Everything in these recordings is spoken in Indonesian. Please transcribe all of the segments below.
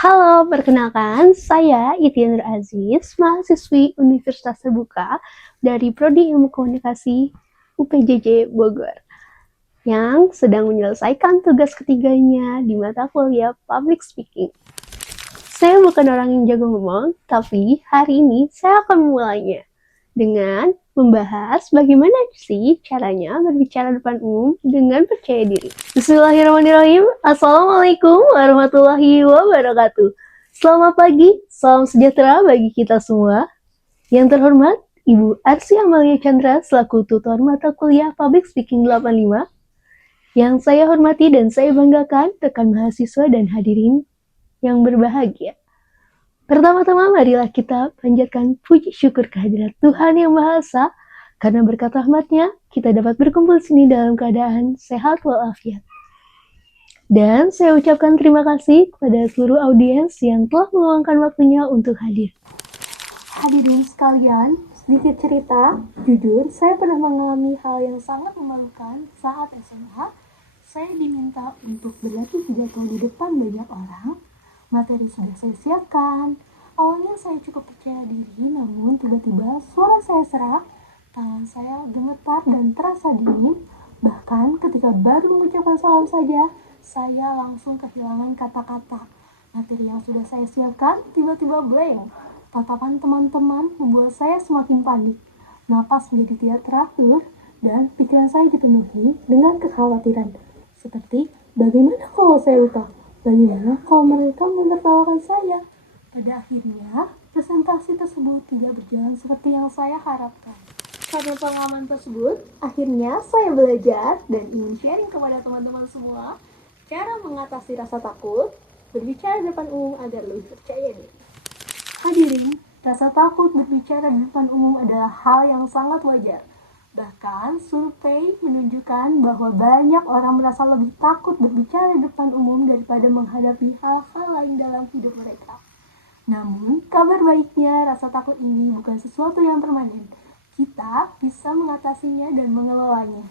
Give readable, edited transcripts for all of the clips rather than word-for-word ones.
Halo, perkenalkan saya Iti Nur Aziz, mahasiswi Universitas Terbuka dari Prodi Ilmu Komunikasi UPJJ Bogor, yang sedang menyelesaikan tugas ketiganya di mata kuliah Public Speaking. Saya bukan orang yang jago ngomong, tapi hari ini saya akan memulainya dengan membahas bagaimana sih caranya berbicara depan umum dengan percaya diri. Bismillahirrahmanirrahim. Assalamualaikum warahmatullahi wabarakatuh. Selamat pagi, salam sejahtera bagi kita semua. Yang terhormat, Ibu Arsy Amalia Chandra selaku tutor mata kuliah Public Speaking 85. Yang saya hormati dan saya banggakan rekan mahasiswa dan hadirin yang berbahagia. Pertama-tama marilah kita panjatkan puji syukur kehadirat Tuhan Yang Maha Esa, karena berkat rahmat-Nya kita dapat berkumpul di sini dalam keadaan sehat walafiat. Dan saya ucapkan terima kasih kepada seluruh audiens yang telah meluangkan waktunya untuk hadir. Hadirin sekalian, sedikit cerita, jujur saya pernah mengalami hal yang sangat memalukan saat SMA. Saya diminta untuk berlatih pidato di depan banyak orang. Materi sudah saya siapkan. Awalnya saya cukup percaya diri, namun tiba-tiba suara saya serak, tangan saya gemetar dan terasa dingin. Bahkan ketika baru mengucapkan salam saja, saya langsung kehilangan kata-kata. Materi yang sudah saya siapkan tiba-tiba blank. Tatapan teman-teman membuat saya semakin panik. Napas menjadi tidak teratur dan pikiran saya dipenuhi dengan kekhawatiran. Seperti, bagaimana kalau saya lupa? Bagaimana kalau mereka menertawakan saya? Pada akhirnya, presentasi tersebut tidak berjalan seperti yang saya harapkan. Karena pengalaman tersebut, akhirnya saya belajar dan ingin sharing kepada teman-teman semua cara mengatasi rasa takut, berbicara di depan umum agar lebih percaya diri. Hadirin, rasa takut berbicara di depan umum adalah hal yang sangat wajar. Bahkan, survei menunjukkan bahwa banyak orang merasa lebih takut berbicara di depan umum daripada menghadapi hal-hal lain dalam hidup mereka. Namun, kabar baiknya, rasa takut ini bukan sesuatu yang permanen. Kita bisa mengatasinya dan mengelolanya.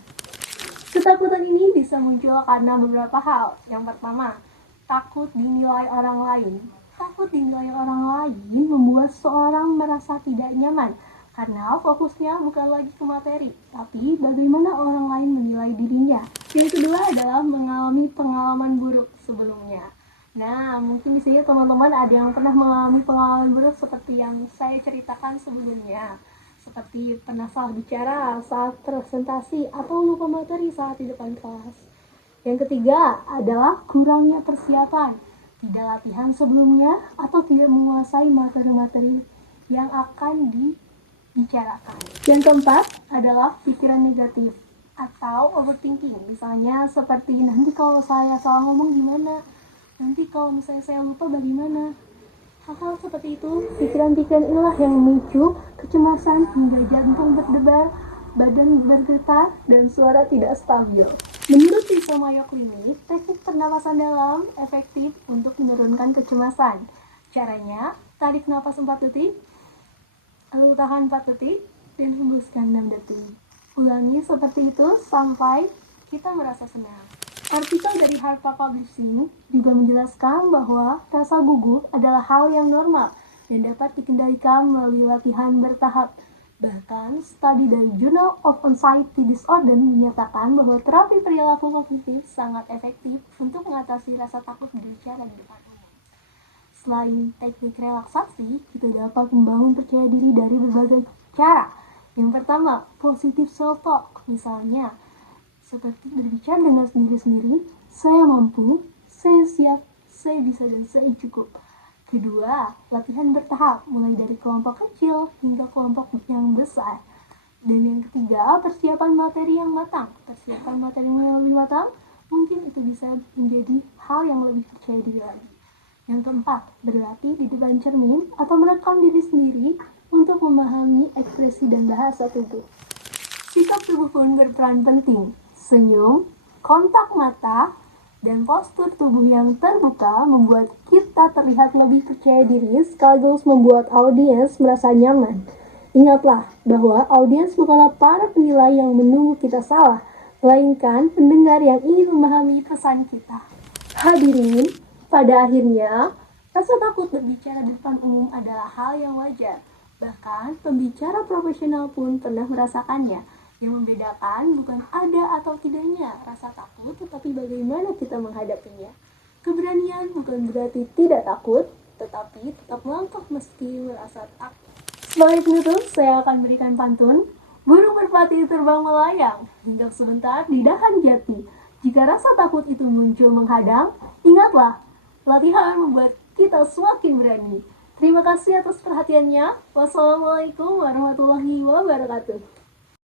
Ketakutan ini bisa muncul karena beberapa hal. Yang pertama, takut dinilai orang lain. Takut dinilai orang lain membuat seorang merasa tidak nyaman karena fokusnya bukan lagi ke materi, tapi bagaimana orang lain menilai dirinya. Yang kedua adalah mengalami pengalaman buruk sebelumnya. Nah, mungkin di sini teman-teman ada yang pernah mengalami pengalaman buruk seperti yang saya ceritakan sebelumnya. Seperti pernah salah bicara saat presentasi atau lupa materi saat di depan kelas. Yang ketiga adalah kurangnya persiapan, tidak latihan sebelumnya atau tidak menguasai materi-materi yang akan dibicarakan. Yang keempat adalah pikiran negatif atau overthinking. Misalnya seperti nanti kalau saya salah ngomong gimana? Nanti kalau misalnya saya lupa bagaimana? Hal-hal seperti itu, pikiran-pikiran inilah yang memicu kecemasan hingga jantung berdebar, badan bergetar, dan suara tidak stabil. Menurut Lisa Mayo Clinic, teknik pernapasan dalam efektif untuk menurunkan kecemasan. Caranya, tarik napas 4 detik, lalu tahan 4 detik, dan hembuskan 6 detik. Ulangi seperti itu sampai kita merasa senang. Artikel dari Harvard Publishing juga menjelaskan bahwa rasa gugup adalah hal yang normal dan dapat dikendalikan melalui latihan bertahap. Bahkan, studi dari Journal of Anxiety Disorder menyatakan bahwa terapi perilaku kognitif sangat efektif untuk mengatasi rasa takut berbicara di depan umum. Selain teknik relaksasi, kita dapat membangun percaya diri dari berbagai cara. Yang pertama, positive self-talk, misalnya seperti berbicara dengan sendiri-sendiri, saya mampu, saya siap, saya bisa dan saya cukup. Kedua, latihan bertahap, mulai dari kelompok kecil hingga kelompok yang besar. Dan yang ketiga, persiapan materi yang matang. Persiapan materi yang lebih matang, mungkin itu bisa menjadi hal yang lebih percaya diri lagi. Yang keempat, berlatih di depan cermin atau merekam diri sendiri untuk memahami ekspresi dan bahasa tubuh. Sikap tubuh pun berperan penting. Senyum, kontak mata, dan postur tubuh yang terbuka membuat kita terlihat lebih percaya diri sekaligus membuat audiens merasa nyaman. Ingatlah bahwa audiens bukanlah para penilai yang menunggu kita salah, melainkan pendengar yang ingin memahami pesan kita. Hadirin, pada akhirnya Rasa takut berbicara di depan umum adalah hal yang wajar. Bahkan, pembicara profesional pun pernah merasakannya. Yang membedakan bukan ada atau tidaknya rasa takut, tetapi bagaimana kita menghadapinya. Keberanian bukan berarti tidak takut, tetapi tetap melangkah meski merasa takut. Sebagai penutup, saya akan berikan pantun. Burung merpati terbang melayang, hinggap sebentar di dahan jati. Jika rasa takut itu muncul menghadang, ingatlah, latihan membuat kita semakin berani. Terima kasih atas perhatiannya. Wassalamualaikum warahmatullahi wabarakatuh.